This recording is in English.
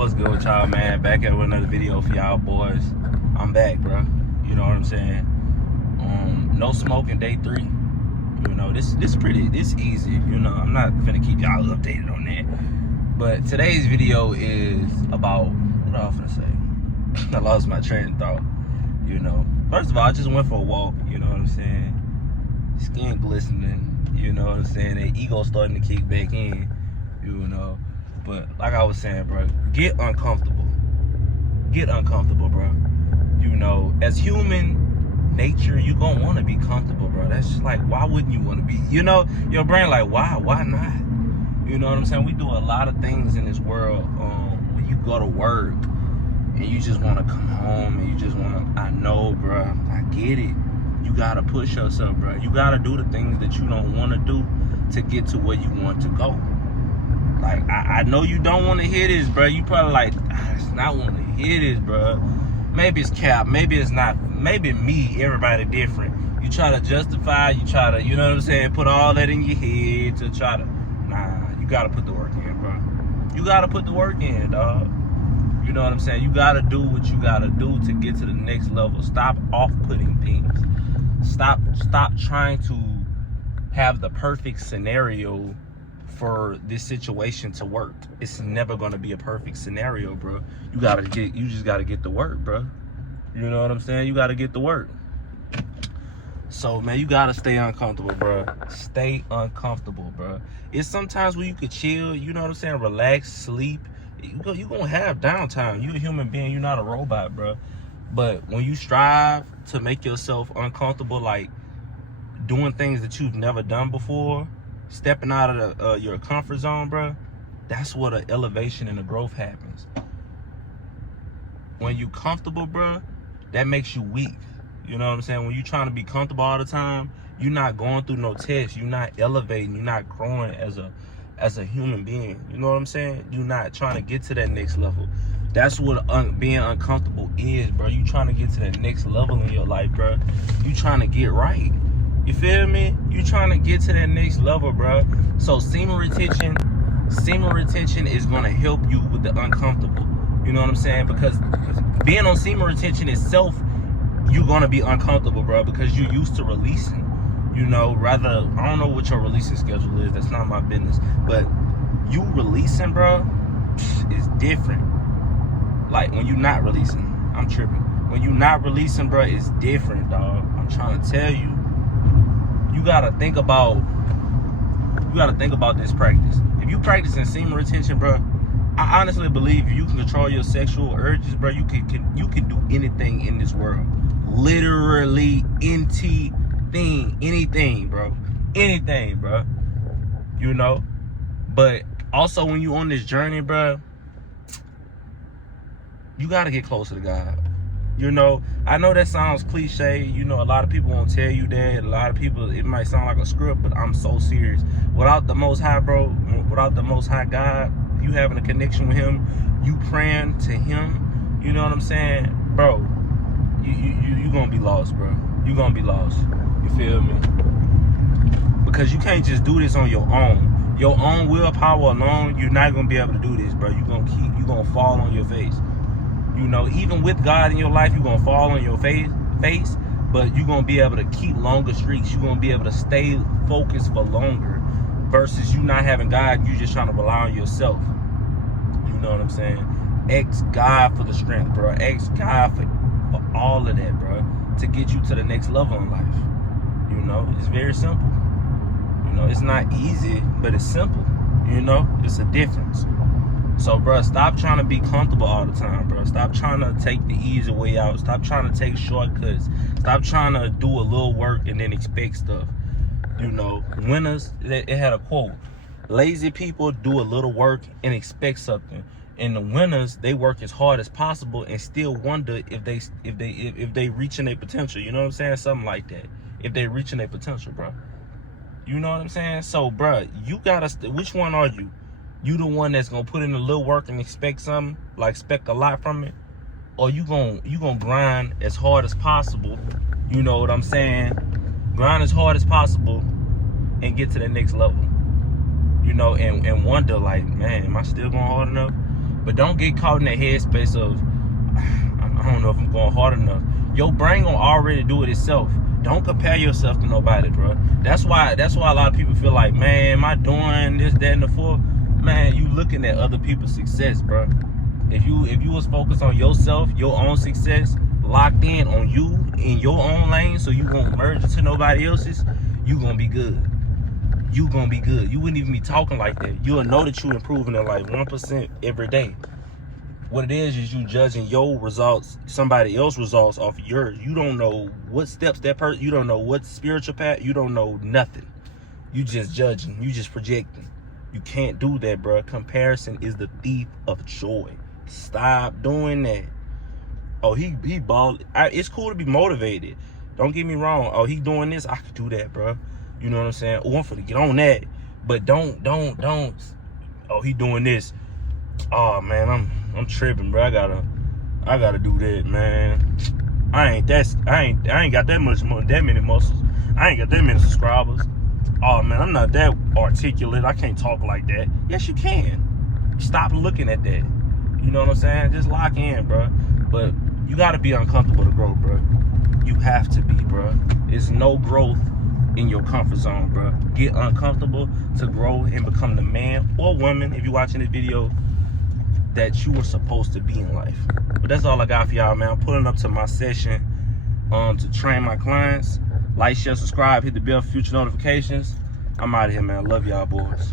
What's good with y'all, man? Back at another video for y'all boys. I'm back, bro. You know what I'm saying? No smoking day 3. You know, this easy. You know, I'm not finna keep y'all updated on that. But today's video is about, what I was finna say? I lost my train of thought. You know, first of all, I just went for a walk. You know what I'm saying? Skin glistening. You know what I'm saying? The ego starting to kick back in. You know. But like I was saying, bro, get uncomfortable. Get uncomfortable, bro. You know, as human nature, you gonna want to be comfortable, bro. That's just like, why wouldn't you want to be? You know, your brain like, why not? You know what I'm saying? We do a lot of things in this world. When you go to work and you just want to come home and you just want to, I know, bro, I get it. You gotta push yourself, bro. You gotta do the things that you don't want to do to get to where you want to go. Like, I know you don't want to hear this, bro. You probably like, I just not want to hear this, bro. Maybe it's cap, maybe it's not, maybe me, everybody different. You try to justify, you try to, you know what I'm saying, put all that in your head to try to, nah, you got to put the work in, bro. You got to put the work in, dog. You know what I'm saying? You got to do what you got to do to get to the next level. Stop off-putting things. Stop trying to have the perfect scenario for this situation to work. It's never gonna be a perfect scenario, bro. You just gotta get the work, bro. You know what I'm saying? You gotta get the work. So, man, you gotta stay uncomfortable, bro. Stay uncomfortable, bro. It's sometimes where you could chill, you know what I'm saying? Relax, sleep. You gonna have downtime. You a human being, you're not a robot, bro. But when you strive to make yourself uncomfortable, like doing things that you've never done before, stepping out of your comfort zone, bro, that's what an elevation and a growth happens. When you comfortable, bro, that makes you weak. You know what I'm saying? When you trying to be comfortable all the time, you're not going through no tests. You're not elevating. You're not growing as a human being. You know what I'm saying? You're not trying to get to that next level. That's what being uncomfortable is, bro. You trying to get to that next level in your life, bro. You trying to get right. You feel me? You trying to get to that next level, bro. So semen retention is gonna help you with the uncomfortable. You know what I'm saying? Because being on semen retention itself, you're gonna be uncomfortable, bro, because you're used to releasing. You know, rather, I don't know what your releasing schedule is. That's not my business. But you releasing, bro, is different. Like when you're not releasing, I'm tripping. When you're not releasing, bro, it's different, dog. I'm trying to tell you. You gotta think about this practice. If you practicing semen retention, bro, I honestly believe you can control your sexual urges, bro. You can do anything in this world. Literally anything, bro. Anything, bro. You know? But also when you on this journey, bro, you gotta get closer to God. You know, I know that sounds cliche. You know, a lot of people won't tell you that. A lot of people, it might sound like a script, but I'm so serious. Without the Most High, bro, without the Most High God, you having a connection with Him, you praying to Him, you know what I'm saying? Bro, you gonna be lost, bro. You gonna be lost. You feel me? Because you can't just do this on your own. Your own willpower alone, you're not gonna be able to do this, bro. You gonna fall on your face. You know, even with God in your life, you're going to fall on your face, but you're going to be able to keep longer streaks. You're going to be able to stay focused for longer versus you not having God. You just trying to rely on yourself. You know what I'm saying? Ask God for the strength, bro. Ask God for all of that, bro, to get you to the next level in life. You know, it's very simple. You know, it's not easy, but it's simple. You know, it's a difference. So, bro, stop trying to be comfortable all the time, bro. Stop trying to take the easy way out. Stop trying to take shortcuts. Stop trying to do a little work and then expect stuff. You know, winners, it had a quote. Lazy people do a little work and expect something. And the winners, they work as hard as possible and still wonder if they reaching their potential. You know what I'm saying? Something like that. If they reaching their potential, bro. You know what I'm saying? So, bro, you gotta, which one are you? You the one that's gonna put in a little work and expect something, like expect a lot from it, or you gonna grind as hard as possible. You know what I'm saying? Grind as hard as possible and get to the next level. You know, and wonder like, man, am I still going hard enough? But don't get caught in that headspace of, I don't know if I'm going hard enough. Your brain gonna already do it itself. Don't compare yourself to nobody, bro. That's why a lot of people feel like, man, am I doing this, that, and the fourth? Man, you looking at other people's success, bro. If you was focused on yourself, your own success, locked in on you in your own lane, so you won't merge into nobody else's, you gonna be good. You gonna be good. You wouldn't even be talking like that. You'll know that you improving at like 1% every day. What it is you judging your results, somebody else's results off of yours. You don't know what steps that person, you don't know what spiritual path, you don't know nothing. You just judging, you just projecting. You can't do that, bro. Comparison is the thief of joy. Stop doing that. Oh, he balled. It's cool to be motivated. Don't get me wrong. Oh, he doing this, I could do that, bro. You know what I'm saying? Oh, I'm finna get on that. But don't. Oh, he doing this. Oh man, I'm tripping, bro. I gotta do that, man. I ain't got that many muscles. I ain't got that many subscribers. Oh man, I'm not that articulate. I can't talk like that. Yes, you can. Stop looking at that. You know what I'm saying? Just lock in, bro. But you gotta be uncomfortable to grow, bro. You have to be, bro. There's no growth in your comfort zone, bro. Get uncomfortable to grow and become the man or woman, if you're watching this video, that you were supposed to be in life. But that's all I got for y'all, man. I'm pulling up to my session to train my clients. Like, share, subscribe, hit the bell for future notifications. I'm out of here, man. Love y'all, boys.